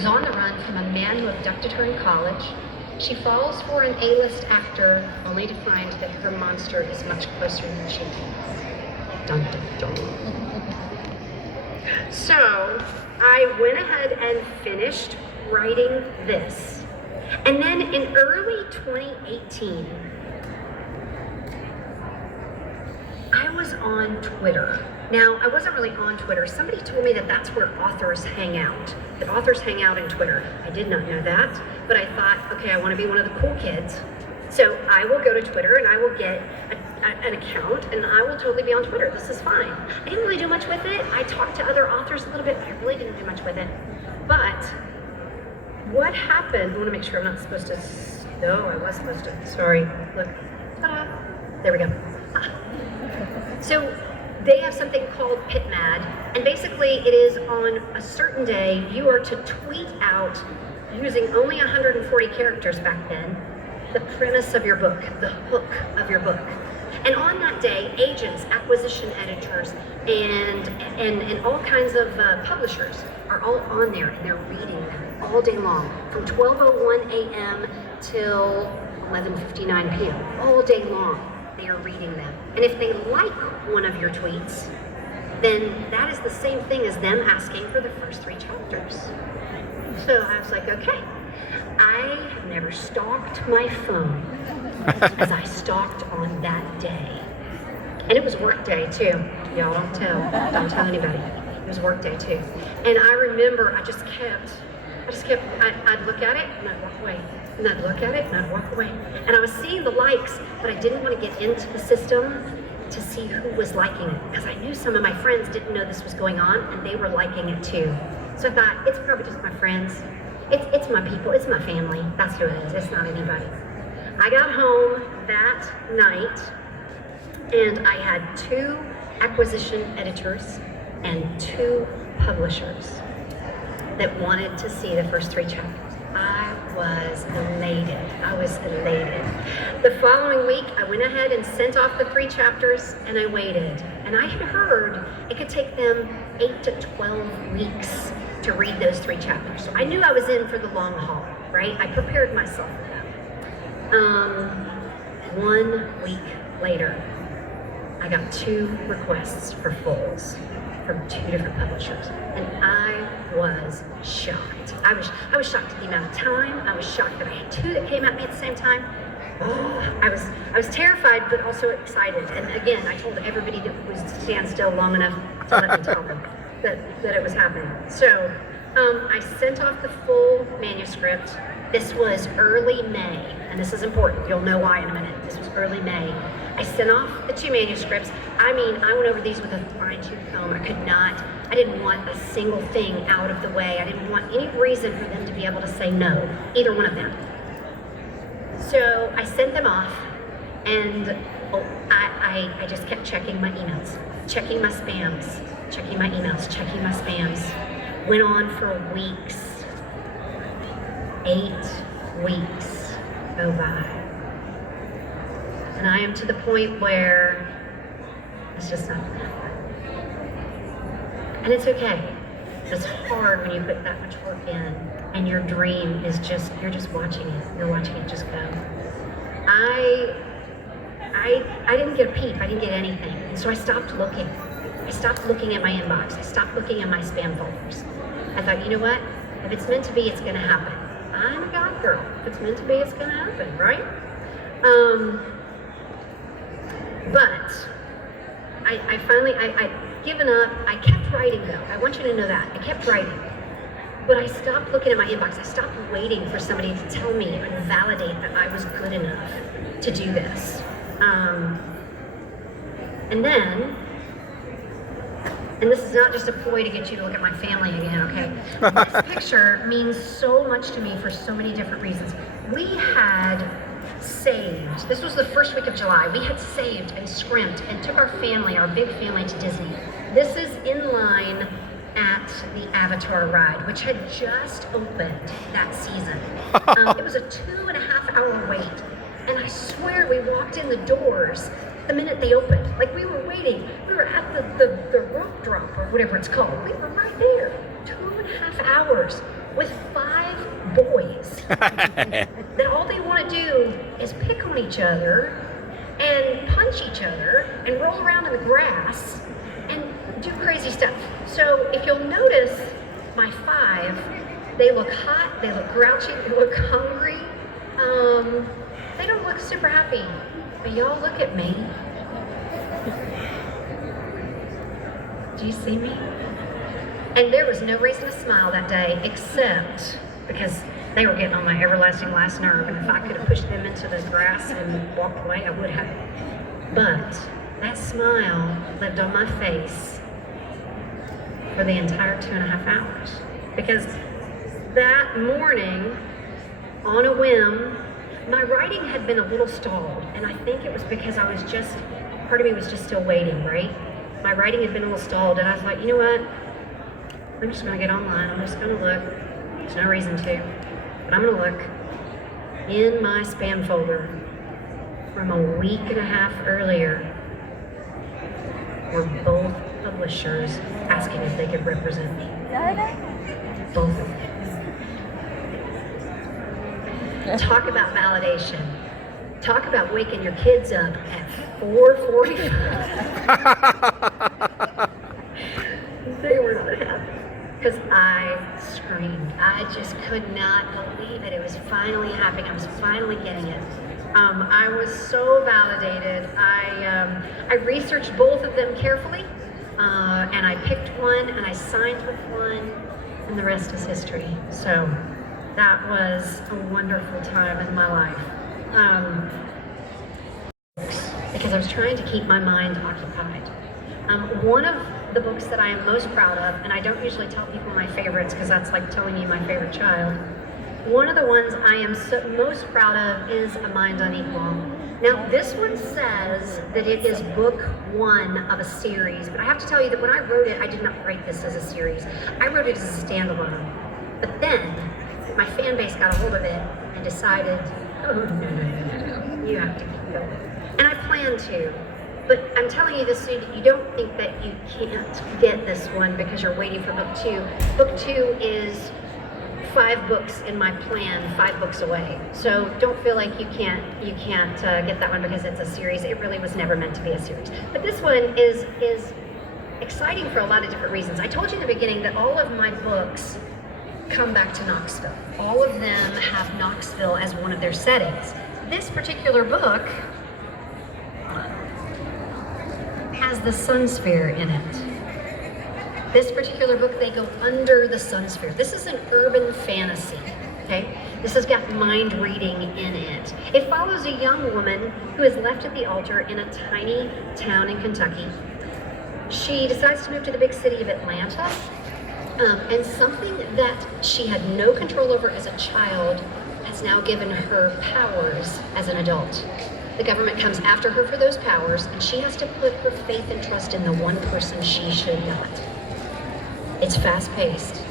who's on the run from a man who abducted her in college. She falls for an A-list actor, only to find that her monster is much closer than she thinks. Dun, dun, dun. So, I went ahead and finished writing this. And then in early 2018, I was on Twitter. Now, I wasn't really on Twitter. Somebody told me that that's where authors hang out. That authors hang out in Twitter. I did not know that, but I thought, okay, I want to be one of the cool kids. So I will go to Twitter and I will get an account and I will totally be on Twitter. This is fine. I didn't really do much with it. I talked to other authors a little bit, but I really didn't do much with it. But what happened, I want to make sure I'm not supposed to, no, I was supposed to, sorry, look, ta-da, there we go. So they have something called PitMad, and basically it is on a certain day, you are to tweet out, using only 140 characters back then, the premise of your book, the hook of your book. And on that day, agents, acquisition editors, and all kinds of publishers are all on there, and they're reading them all day long, from 12:01 a.m. till 11:59 p.m., all day long. They are reading them. And if they like one of your tweets, then that is the same thing as them asking for the first 3 chapters. So I was like, okay. I have never stalked my phone as I stalked on that day. And it was work day too. Y'all don't tell anybody. It was work day too. And I remember I just kept, I'd look at it and I'd walk away. And I'd look at it and I'd walk away. And I was seeing the likes, but I didn't want to get into the system to see who was liking it, because I knew some of my friends didn't know this was going on and they were liking it too. So I thought, it's probably just my friends. It's my people, it's my family. That's who it is, it's not anybody. I got home that night and I had 2 acquisition editors and 2 publishers that wanted to see the first 3 chapters. I was elated. The following week, I went ahead and sent off the 3 chapters and I waited. And I had heard it could take them 8 to 12 weeks to read those 3 chapters. So I knew I was in for the long haul, right? I prepared myself for that. 1 week later, I got 2 requests for fulls from 2 different publishers, and I was shocked. I was shocked at the amount of time. I was shocked that I had 2 that came at me at the same time. I was terrified, but also excited. And again, I told everybody that was to stand still long enough to let me tell them that it was happening. So I sent off the full manuscript. This was early May, and this is important. You'll know why in a minute. This was early May. I sent off the 2 manuscripts. I mean, I went over these with a fine-tooth comb. I didn't want a single thing out of the way. I didn't want any reason for them to be able to say no, either one of them. So I sent them off, and I just kept checking my emails, checking my spams, checking my emails, checking my spams. Went on for weeks. 8 weeks go by. And I am to the point where it's just not gonna happen. And it's okay. It's hard when you put that much work in and your dream is just, you're just watching it. You're watching it just go. I didn't get a peep. I didn't get anything. And so I stopped looking. I stopped looking at my inbox. I stopped looking at my spam folders. I thought, you know what? If it's meant to be, it's gonna happen. I'm a God girl. If it's meant to be, it's gonna happen, right? But I finally, I'd given up. I kept writing though. I want you to know that. I kept writing. But I stopped looking at my inbox. I stopped waiting for somebody to tell me and validate that I was good enough to do this. And then, and this is not just a ploy to get you to look at my family again, okay? This picture means so much to me for so many different reasons. We had saved, this was the first week of July, we had saved and scrimped and took our family, our big family, to Disney. This is in line at the Avatar ride, which had just opened that season. It was a 2.5-hour wait. And I swear we walked in the doors the minute they opened. Like we were waiting. We were at the rope drop or whatever it's called. We were right there. 2.5 hours. with 5 boys that all they want to do is pick on each other and punch each other and roll around in the grass and do crazy stuff. So if you'll notice, my 5, they look hot, they look grouchy, they look hungry. They don't look super happy, but y'all look at me. Do you see me? And there was no reason to smile that day, except because they were getting on my everlasting last nerve, and if I could have pushed them into the grass and walked away, I would have. But that smile lived on my face for the entire 2.5 hours. Because that morning, on a whim, my writing had been a little stalled, and I think it was because I was just, part of me was just still waiting, right? My writing had been a little stalled, and I was like, you know what? I'm just gonna get online, I'm just gonna look. There's no reason to, but I'm gonna look in my spam folder from a 1.5 weeks earlier, were both publishers asking if they could represent me. Both of them. Talk about validation. Talk about waking your kids up at 4:45. They were not happy because I screamed. I just could not believe it. It was finally happening. I was finally getting it. I was so validated. I researched both of them carefully, and I picked one and I signed with one, and the rest is history. So that was a wonderful time in my life. Because I was trying to keep my mind occupied. One of the books that I am most proud of, and I don't usually tell people my favorites because that's like telling you my favorite child. One of the ones I am most proud of is A Mind Unequal. Now, this one says that it is book 1 of a series, but I have to tell you that when I wrote it, I did not write this as a series. I wrote it as a standalone. But then, my fan base got a hold of it and decided, oh, no, you have to keep going. And I plan to. But I'm telling you this so you don't think that you can't get this one because you're waiting for book 2. Book 2 is 5 books in my plan, 5 books away. So don't feel like you can't get that one because it's a series. It really was never meant to be a series. But this one is exciting for a lot of different reasons. I told you in the beginning that all of my books come back to Knoxville. All of them have Knoxville as one of their settings. This particular book has the sun sphere in it. This particular book, they go under the sun sphere. This is an urban fantasy, okay? This has got mind reading in it. It follows a young woman who is left at the altar in a tiny town in Kentucky. She decides to move to the big city of Atlanta, and something that she had no control over as a child has now given her powers as an adult. The government comes after her for those powers, and she has to put her faith and trust in the one person she should not. It's fast-paced,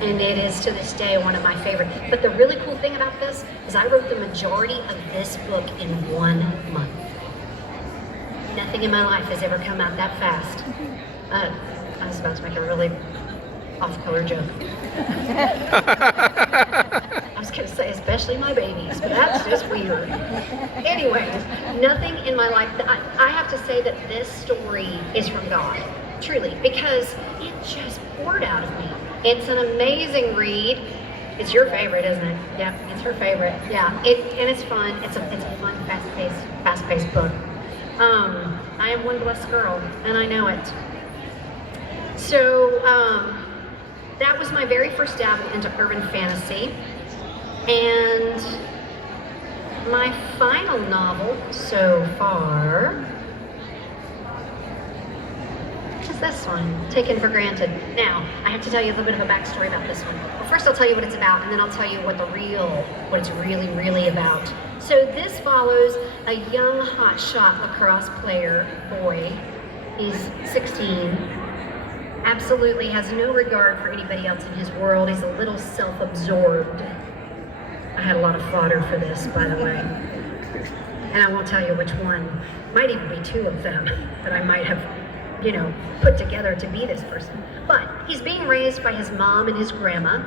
and it is to this day one of my favorite. But the really cool thing about this is I wrote the majority of this book in 1 month. Nothing in my life has ever come out that fast. I was about to make a really off-color joke. I was going to say, especially my babies, but that's just weird. Anyway, nothing in my life, I have to say that this story is from God, truly, because it just poured out of me. It's an amazing read. It's your favorite, isn't it? Yeah, it's her favorite. Yeah, and it's fun. It's a fun, fast-paced book. I am one blessed girl, and I know it. So, that was my very first dabble into urban fantasy. And my final novel so far is this one, Taken for Granted. Now, I have to tell you a little bit of a backstory about this one. Well, first I'll tell you what it's about, and then I'll tell you what it's really, really about. So this follows a young hotshot lacrosse player, boy. He's 16. Absolutely has no regard for anybody else in his world. He's a little self-absorbed. I had a lot of fodder for this, by the way. And I won't tell you which one. Might even be 2 of them that I might have, put together to be this person. But he's being raised by his mom and his grandma,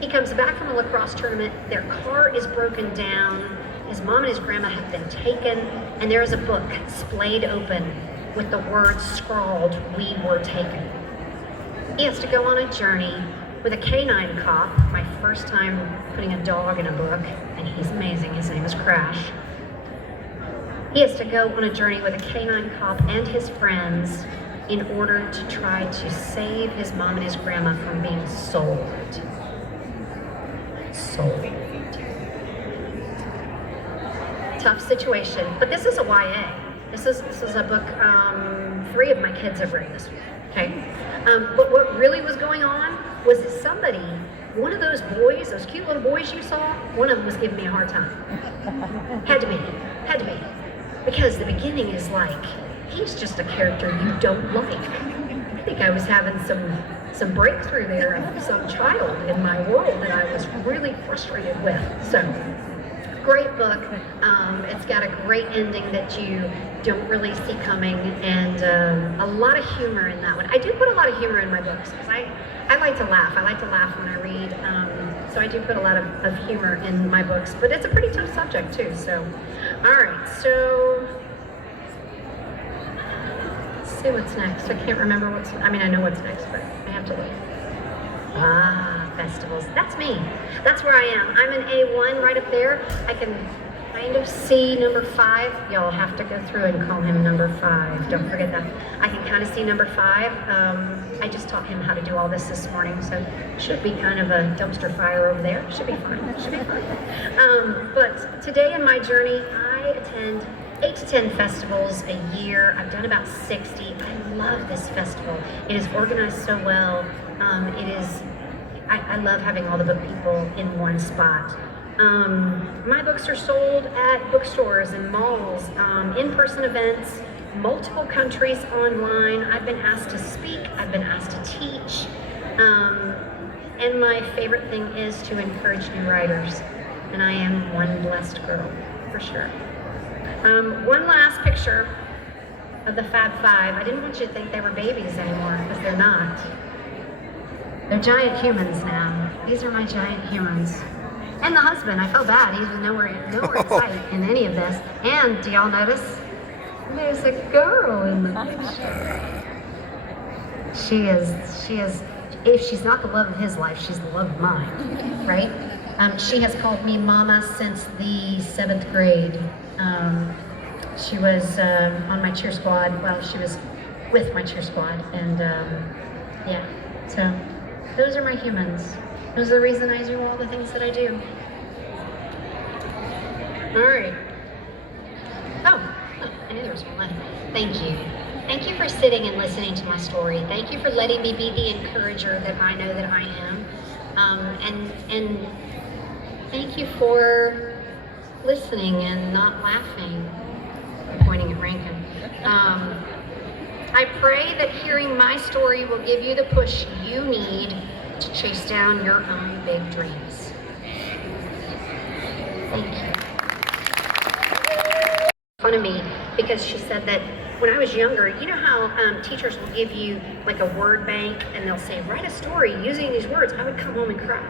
He comes back from a lacrosse tournament. Their car is broken down. His mom and his grandma have been taken, and there is a book splayed open with the words scrawled, "We were taken." He has to go on a journey with a canine cop, my first time putting a dog in a book, and he's amazing. His name is Crash. He has to go on a journey with a canine cop and his friends in order to try to save his mom and his grandma from being sold. Tough situation, but this is a YA. This is a book 3 of my kids have read this. Okay, but what really was going on was that somebody, one of those boys, those cute little boys you saw, one of them was giving me a hard time. Had to be, because the beginning is like, he's just a character you don't like. I think I was having some breakthrough there of some child in my world that I was really frustrated with. So, great book. It's got a great ending that you don't really see coming, and a lot of humor in that one. I do put a lot of humor in my books because I like to laugh. I like to laugh when I read, so I do put a lot of humor in my books. But it's a pretty tough subject too. So, all right. So, let's see what's next. I can't remember I know what's next, but I have to look. Festivals. That's me. That's where I am. I'm in A1 right up there. I can kind of see number 5. Y'all have to go through and call him number 5. Don't forget that. I can kind of see number 5. I just taught him how to do all this morning, so should be kind of a dumpster fire over there. Should be fine. But today in my journey, I attend 8 to 10 festivals a year. I've done about 60. I love this festival. It is organized so well. I love having all the book people in one spot. My books are sold at bookstores and malls, in-person events, multiple countries online. I've been asked to speak, I've been asked to teach, and my favorite thing is to encourage new writers, and I am one blessed girl, for sure. One last picture of the Fab Five. I didn't want you to think they were babies anymore, because they're not. They're giant humans now. These are my giant humans. And the husband, I feel bad. He's nowhere in sight in any of this. And do y'all notice? There's a girl in the picture. She is, if she's not the love of his life, she's the love of mine, right? She has called me mama since the 7th grade. She was on my cheer squad. Well, she was with my cheer squad. And yeah, so those are my humans. Those are the reason I do all the things that I do. All right. Oh, I knew there was one left. Thank you. Thank you for sitting and listening to my story. Thank you for letting me be the encourager that I know that I am. And thank you for listening and not laughing. I'm pointing at Rankin. I pray that hearing my story will give you the push you need to chase down your own big dreams. Thank you. Fun of me because she said that when I was younger, you know how teachers will give you like a word bank and they'll say, write a story using these words. I would come home and cry.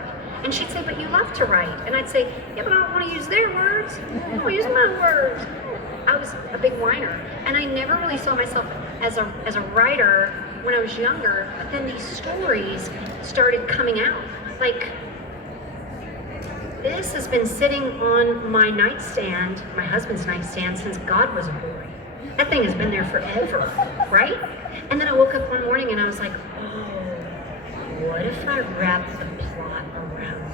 And she'd say, but you love to write. And I'd say, yeah, but I don't want to use their words. I want to use my words. I was a big whiner. And I never really saw myself as a writer when I was younger, but then these stories started coming out. Like, this has been sitting on my nightstand, my husband's nightstand, since God was a boy. That thing has been there forever, right? And then I woke up one morning and I was like, oh, what if I wrap the plot around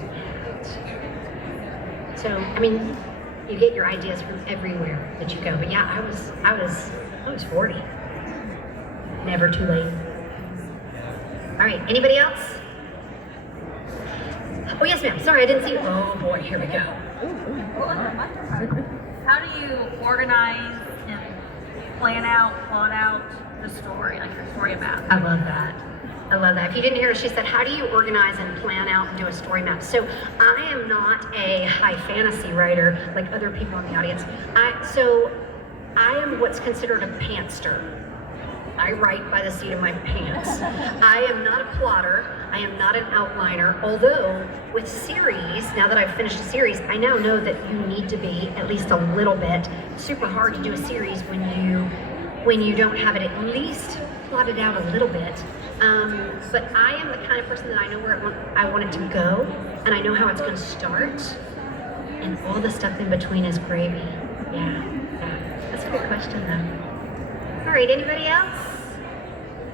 that? So, I mean, you get your ideas from everywhere that you go. But yeah, I was 40. Never too late. All right, anybody else? Oh, yes, ma'am. Sorry, I didn't see you. Oh, boy, here we go. How do you organize and plot out the story, like your story map? I love that. I love that. If you didn't hear her, she said, how do you organize and plan out and do a story map? So I am not a high fantasy writer like other people in the audience. I am what's considered a pantster. I write by the seat of my pants. I am not a plotter. I am not an outliner, although with series, now that I've finished a series, I now know that you need to be at least a little bit. It's super hard to do a series when you don't have it at least plotted out a little bit. But I am the kind of person that I know where I want it to go, and I know how it's going to start, and all the stuff in between is gravy. Yeah. That's a good question, though. All right, anybody else?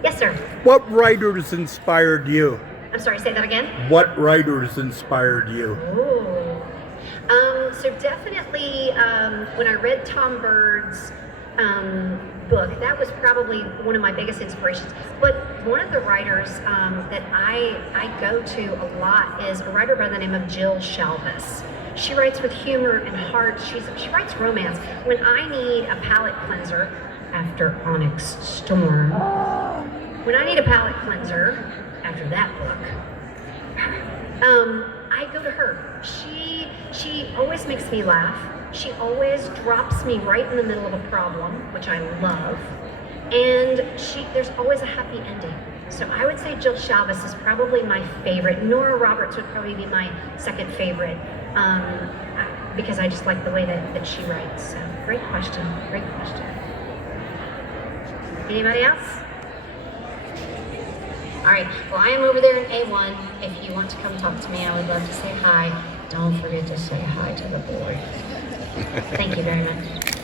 Yes, sir. What writers inspired you? I'm sorry, say that again? What writers inspired you? Ooh. So definitely, when I read Tom Bird's book, that was probably one of my biggest inspirations. But one of the writers that I go to a lot is a writer by the name of Jill Shalvis. She writes with humor and heart. She writes romance. When I need a palate cleanser after Onyx Storm, when I need a palate cleanser after that book, I go to her. She always makes me laugh. She always drops me right in the middle of a problem, which I love. And there's always a happy ending. So I would say Jill Shalvis is probably my favorite. Nora Roberts would probably be my second favorite, because I just like the way that she writes. So great question. Anybody else? All right, well, I am over there in A1. If you want to come talk to me, I would love to say hi. Don't forget to say hi to the boy. Thank you very much.